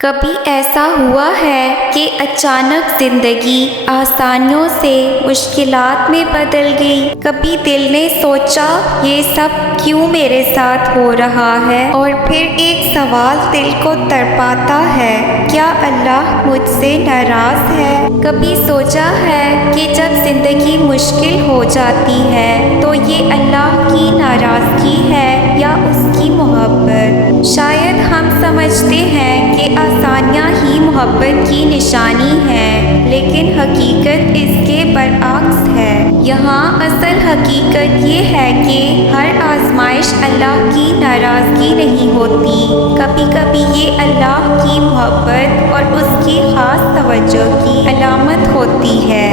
کبھی ایسا ہوا ہے کہ اچانک زندگی آسانیوں سے مشکلات میں بدل گئی؟ کبھی دل نے سوچا یہ سب کیوں میرے ساتھ ہو رہا ہے؟ اور پھر ایک سوال دل کو تڑپاتا ہے، کیا اللہ مجھ سے ناراض ہے؟ کبھی سوچا ہے کہ جب زندگی مشکل ہو جاتی ہے تو یہ اللہ کی ناراضگی ہے یا اس کی محبت؟ شاید ہم سمجھتے ہیں کہ آسانیاں ہی محبت کی نشانی ہے، لیکن حقیقت اس کے برعکس ہے۔ یہاں اصل حقیقت یہ ہے کہ ہر آزمائش اللہ کی ناراضگی نہیں ہوتی، کبھی کبھی یہ اللہ کی محبت اور اس کی خاص توجہ کی علامت ہوتی ہے۔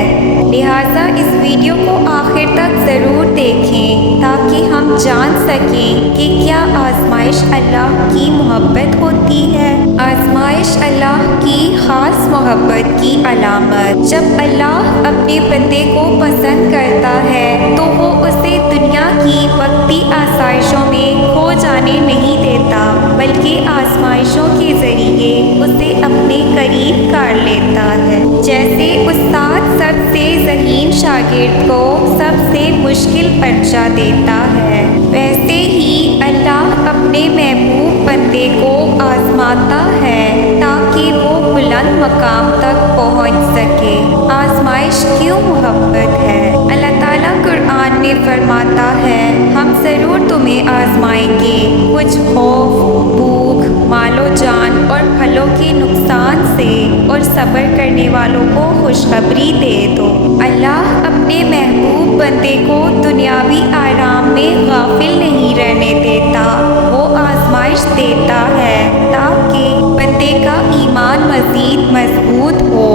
لہٰذا اس ویڈیو کو آخر تک ضرور دیکھیں تاکہ ہم جان سکیں کہ کیا آزمائش اللہ کی محبت ہوتی ہے۔ آزمائش اللہ کی خاص محبت کی علامت۔ جب اللہ اپنے بندے کو پسند کرتا ہے تو وہ اسے دنیا کی وقتی آسائشوں میں کھو جانے نہیں دیتا، بلکہ آزمائشوں کے ذریعے اسے اپنے قریب کر لیتا ہے۔ جیسے استاد سب سے ذہین شاگرد کو سب سے مشکل پرچہ دیتا ہے، ویسے ہی اللہ اپنے محبوب بندے کو آزماتا ہے تاکہ وہ بلند مقام تک پہنچ سکے۔ آزمائش کیوں محبت ہے؟ اللہ تعالیٰ قرآن میں فرماتا ہے، ہم ضرور تمہیں آزمائیں گے، کچھ خوف، بھوک، مال و جان اور پھلوں کے نقصان سے، اور صبر کرنے والوں کو خوشخبری دے دو۔ اللہ اپنے محبوب بندے کو دنیاوی آرام میں غافل نہیں رہنے دیتا، وہ آزمائش دیتا ہے تاکہ بندے کا ایمان مزید مضبوط ہو،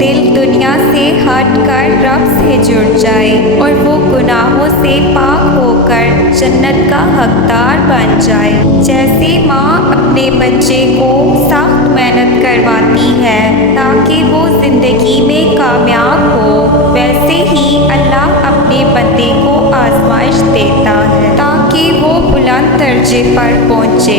دل دنیا سے ہٹ کر رب سے جڑ جائے اور وہ گناہوں سے پاک ہو کر جنت کا حقدار بن جائے۔ جیسے ماں اپنے بچے کو سخت محنت کرواتی ہے تاکہ وہ زندگی میں کامیاب ہو، ویسے ہی اللہ اپنے بندے کو آزمائش دیتا ہے تاکہ وہ بلند درجے پر پہنچے۔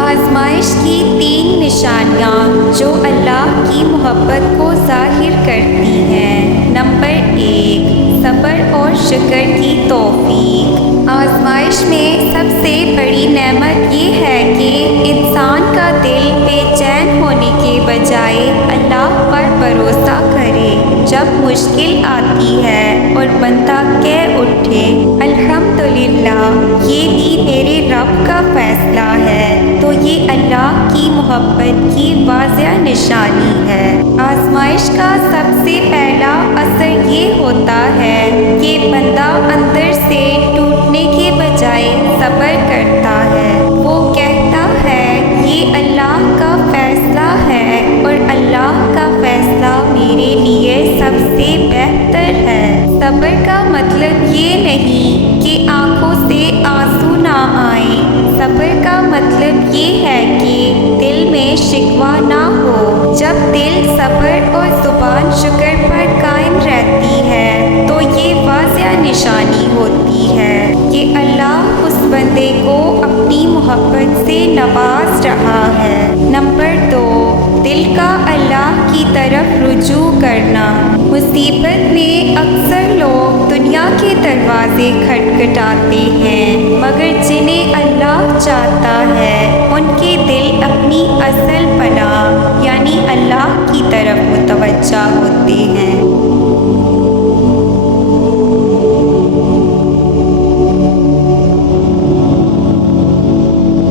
آزمائش کی 3 نشانیاں جو اللہ کی محبت کو ظاہر کرتی ہیں۔ نمبر 1، صبر اور شکر کی توفیق۔ آزمائش میں سب سے بڑی نعمت یہ ہے کہ انسان کا دل بے چین ہونے کے بجائے اللہ پر بھروسہ کرے۔ جب مشکل آتی ہے اور بندہ کہہ اٹھے، الحمدللہ یہ بھی میرے رب کا فیصلہ ہے، تو یہ اللہ کی محبت کی واضح نشانی ہے۔ آزمائش کا سب سے پہلا اثر یہ ہوتا ہے کہ بندہ اندر سے ٹوٹنے کے بجائے صبر کرتا ہے۔ وہ کہتا ہے یہ اللہ کا فیصلہ ہے اور اللہ کا فیصلہ میرے لیے سب سے بہتر ہے۔ صبر کا مطلب یہ نہیں کہ آنکھوں سے آنسو نہ آئیں، صبر کا مطلب یہ ہے کہ دل میں شکوہ نہ ہو۔ جب دل صبر اور زبان شکر پر قائم رہتی ہے تو یہ واضح نشانی ہوتی ہے کہ اللہ اس بندے کو اپنی محبت سے نواز رہا ہے۔ نمبر 2، دل کا اللہ کی طرف رجوع کرنا۔ مصیبت میں اکثر لوگ دنیا کے دروازے کھٹکھٹاتے ہیں، مگر جنہیں اللہ چاہتا ہے ان کے دل اپنی اصل پناہ یعنی اللہ کی طرف متوجہ ہوتے ہیں۔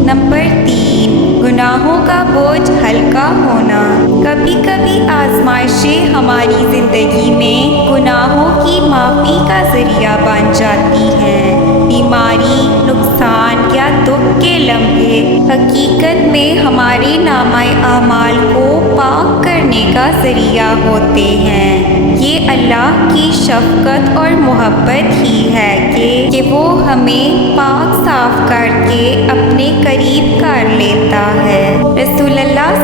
نمبر 3، گناہوں کا بوجھ ہلکا ہونا۔ کبھی کبھی آزمائشیں ہماری زندگی میں گناہوں کی معافی کا ذریعہ بن جاتی ہیں۔ بیماری، نقصان یا دکھ کے لمحے حقیقت میں ہمارے نامہ اعمال کو پاک کرنے کا ذریعہ ہوتے ہیں۔ یہ اللہ کی شفقت اور محبت ہی ہے کہ وہ ہمیں پاک صاف کر کے اپنے قریب کر لیتا ہے۔ رسول اللہ